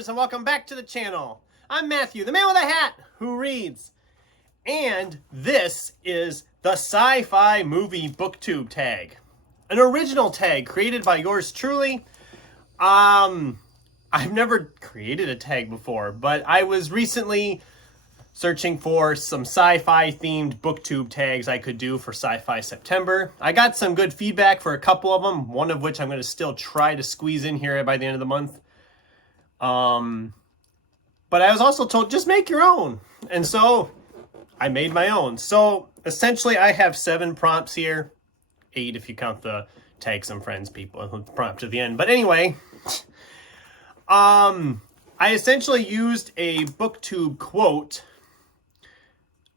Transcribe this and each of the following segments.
listeners, and welcome back to the channel. I'm Matthew, the man with a hat who reads, and this is the Sci-Fi movie Booktube tag, an original tag created by yours truly. I've never created a tag before, but I was recently searching for some sci-fi themed Booktube tags I could do for Sci-Fi September. I got some good feedback for a couple of them, one of which I'm going to still try to squeeze in here by the end of the month. But I was also told, just make your own. And so I made my own. So essentially I have 7 prompts here. 8 if you count the tag some friends people prompt at the end. But anyway, I essentially used a Booktube quote.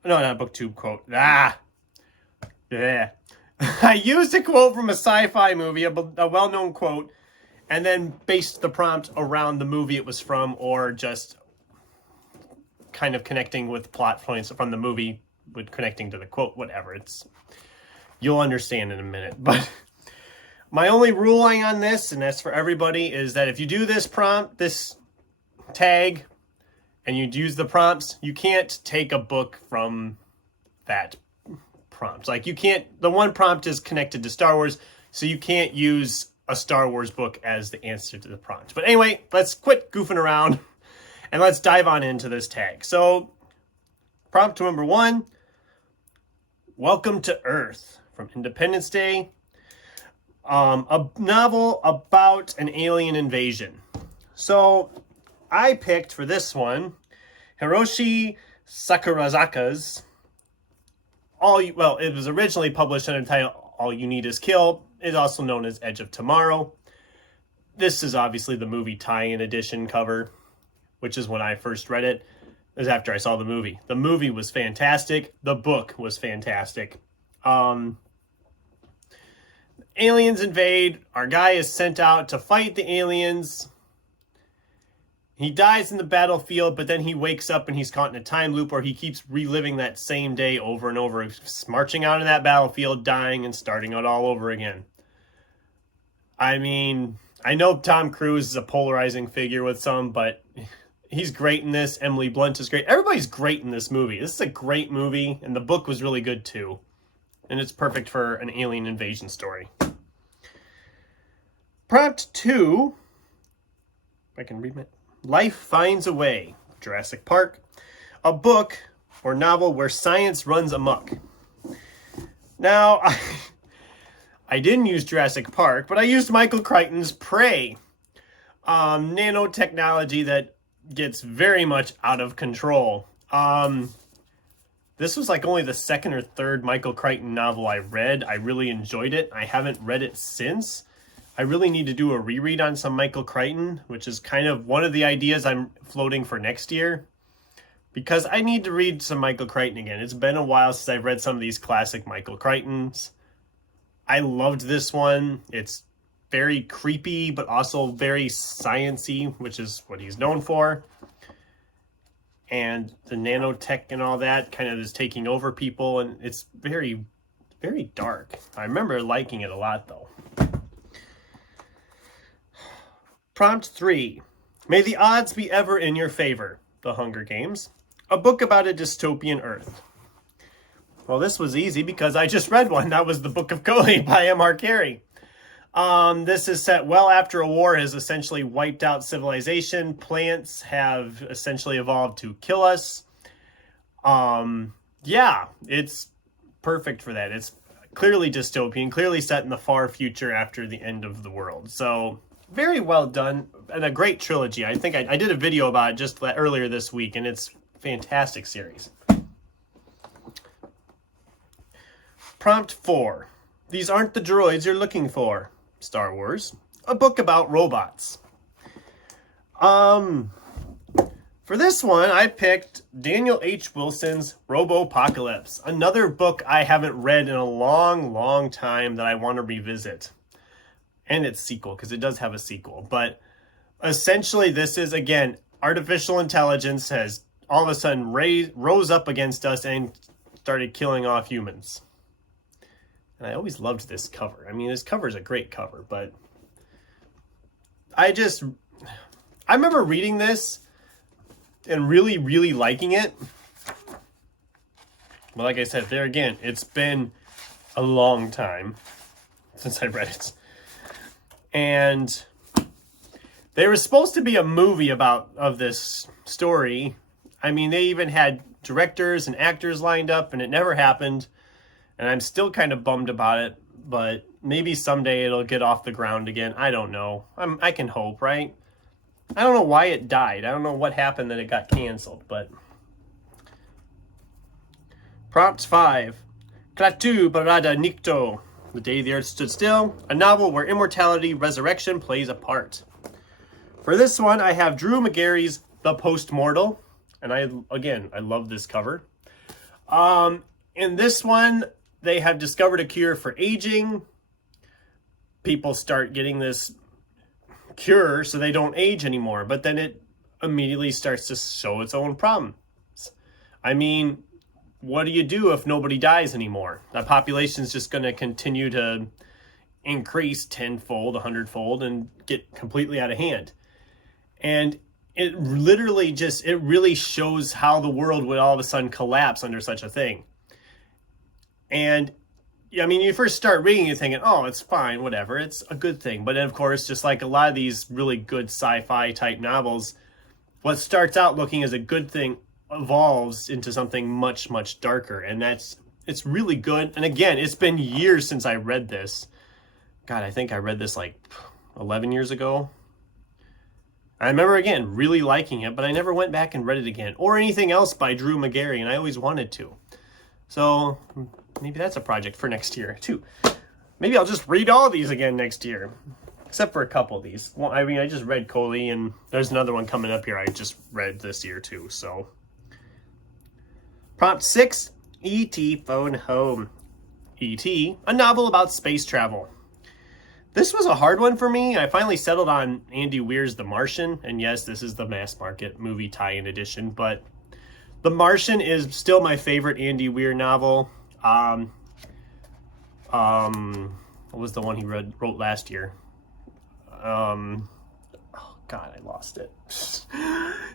No, not a Booktube quote. Yeah. I used a quote from a sci-fi movie, a well-known quote, and then based the prompt around the movie it was from, or just kind of connecting with plot points from the movie with connecting to the quote, whatever. You'll understand in a minute. But my only ruling on this, and that's for everybody, is that if you do this prompt, this tag, and you use the prompts, you can't take a book from that prompt. Like you can't, the one prompt is connected to Star Wars, so you can't use a Star Wars book as the answer to the prompt. But anyway, let's quit goofing around and let's dive on into this tag. So prompt number 1, Welcome to Earth from Independence Day. A novel about an alien invasion. So I picked for this one Hiroshi Sakurazaka's it was originally published under the title All You Need Is Kill. It's also known as Edge of Tomorrow. This is obviously the movie tie-in edition cover, which is when I first read it. It was after I saw the movie. The movie was fantastic. The book was fantastic. Aliens invade. Our guy is sent out to fight the aliens. He dies in the battlefield, but then he wakes up and he's caught in a time loop where he keeps reliving that same day over and over, marching out in that battlefield, dying, and starting it all over again. I mean, I know Tom Cruise is a polarizing figure with some, but he's great in this. Emily Blunt is great. Everybody's great in this movie. This is a great movie, and the book was really good too. And it's perfect for an alien invasion story. Prompt 2, if I can read it. Life Finds a Way, Jurassic Park, a book or novel where science runs amok. Now, I didn't use Jurassic Park, but I used Michael Crichton's Prey. Nanotechnology that gets very much out of control. This was like only the 2nd or 3rd Michael Crichton novel I read. I really enjoyed it. I haven't read it since. I really need to do a reread on some Michael Crichton, which is kind of one of the ideas I'm floating for next year. Because I need to read some Michael Crichton again. It's been a while since I've read some of these classic Michael Crichtons. I loved this one. It's very creepy, but also very science-y, which is what he's known for. And the nanotech and all that kind of is taking over people, and it's very, very dark. I remember liking it a lot, though. Prompt 3, May the Odds Be Ever in Your Favor, The Hunger Games, a book about a dystopian Earth. Well, this was easy because I just read one. That was The Book of Cody by M.R. Carey. This is set well after a war has essentially wiped out civilization. Plants have essentially evolved to kill us. Yeah, it's perfect for that. It's clearly dystopian, clearly set in the far future after the end of the world. So very well done, and a great trilogy. I think I did a video about it just earlier this week, and it's a fantastic series. Prompt 4. These aren't the droids you're looking for. Star Wars. A book about robots. For this one, I picked Daniel H. Wilson's Robopocalypse. Another book I haven't read in a long, long time that I want to revisit. And its sequel, because it does have a sequel. But essentially, this is, again, artificial intelligence has all of a sudden rose up against us and started killing off humans. And I always loved this cover. I mean, this cover is a great cover, but I remember reading this and really, really liking it. But like I said, there again, it's been a long time since I read it. And there was supposed to be a movie of this story. I mean, they even had directors and actors lined up, and it never happened. And I'm still kind of bummed about it, but maybe someday it'll get off the ground again. I don't know. I can hope, right? I don't know why it died. I don't know what happened that it got canceled, but... Prompt 5. Klaatu, barada, nikto. The Day the Earth Stood Still. A novel where immortality, resurrection plays a part. For this one, I have Drew McGarry's The Postmortal. And I love this cover. In this one, they have discovered a cure for aging. People start getting this cure so they don't age anymore. But then it immediately starts to show its own problems. I mean, what do you do if nobody dies anymore? The population is just going to continue to increase tenfold, 100-fold, and get completely out of hand. And it literally it really shows how the world would all of a sudden collapse under such a thing. And, I mean, you first start reading it thinking, oh, it's fine, whatever, it's a good thing. But then, of course, just like a lot of these really good sci-fi type novels, what starts out looking as a good thing evolves into something much, much darker. And it's really good. And again, it's been years since I read this. God, I think I read this like 11 years ago. I remember, again, really liking it, but I never went back and read it again. Or anything else by Drew McGarry, and I always wanted to. So maybe that's a project for next year, too. Maybe I'll just read all of these again next year. Except for a couple of these. Well, I mean, I just read Coley, and there's another one coming up here I just read this year, too. So, Prompt 6, E.T. Phone Home. E.T., a novel about space travel. This was a hard one for me. I finally settled on Andy Weir's The Martian. And yes, this is the mass market movie tie-in edition. But The Martian is still my favorite Andy Weir novel. What was the one he wrote last year? Oh, God, I lost it.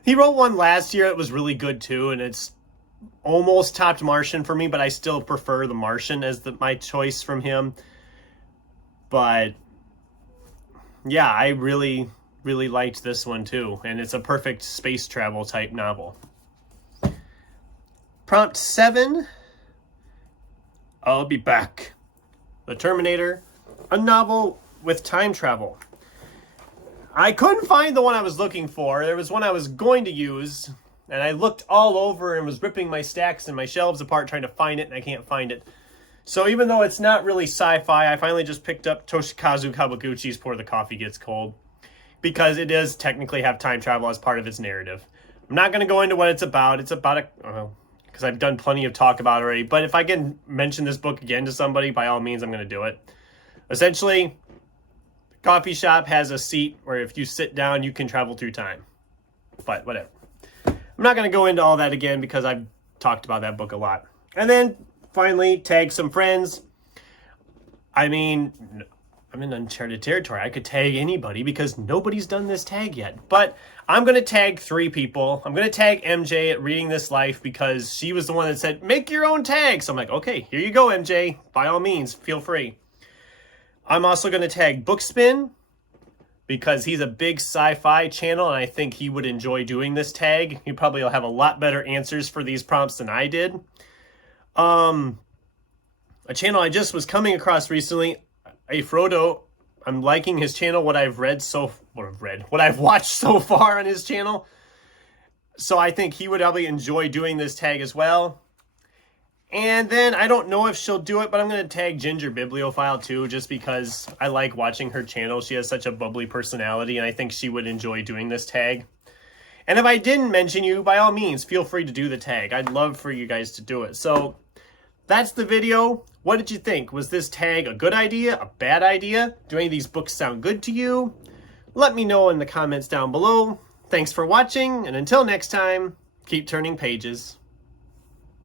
He wrote one last year. It was really good, too. And it's almost topped Martian for me. But I still prefer The Martian as my choice from him. But... yeah, I really, really liked this one too. And it's a perfect space travel type novel. Prompt 7. I'll Be Back. The Terminator. A novel with time travel. I couldn't find the one I was looking for. There was one I was going to use. And I looked all over and was ripping my stacks and my shelves apart trying to find it. And I can't find it. So even though it's not really sci-fi, I finally just picked up Toshikazu Kawaguchi's Pour the Coffee Gets Cold. Because it does technically have time travel as part of its narrative. I'm not going to go into what it's about. It's about because I've done plenty of talk about it already. But if I can mention this book again to somebody, by all means, I'm going to do it. Essentially, the coffee shop has a seat where if you sit down, you can travel through time. But whatever. I'm not going to go into all that again because I've talked about that book a lot. And then... finally, tag some friends. I mean, I'm in uncharted territory. I could tag anybody because nobody's done this tag yet. But I'm going to tag 3 people. I'm going to tag MJ at Reading This Life because she was the one that said, make your own tag. So I'm like, okay, here you go, MJ. By all means, feel free. I'm also going to tag Bookspin because he's a big sci-fi channel and I think he would enjoy doing this tag. He probably will have a lot better answers for these prompts than I did. A channel I just was coming across recently, a Frodo. I'm liking his channel, what I've watched so far on his channel. So I think he would probably enjoy doing this tag as well. And then I don't know if she'll do it, but I'm going to tag Ginger Bibliophile too, just because I like watching her channel. She has such a bubbly personality, and I think she would enjoy doing this tag. And if I didn't mention you, by all means, feel free to do the tag. I'd love for you guys to do it. So that's the video. What did you think? Was this tag a good idea? A bad idea? Do any of these books sound good to you? Let me know in the comments down below. Thanks for watching, and until next time, keep turning pages.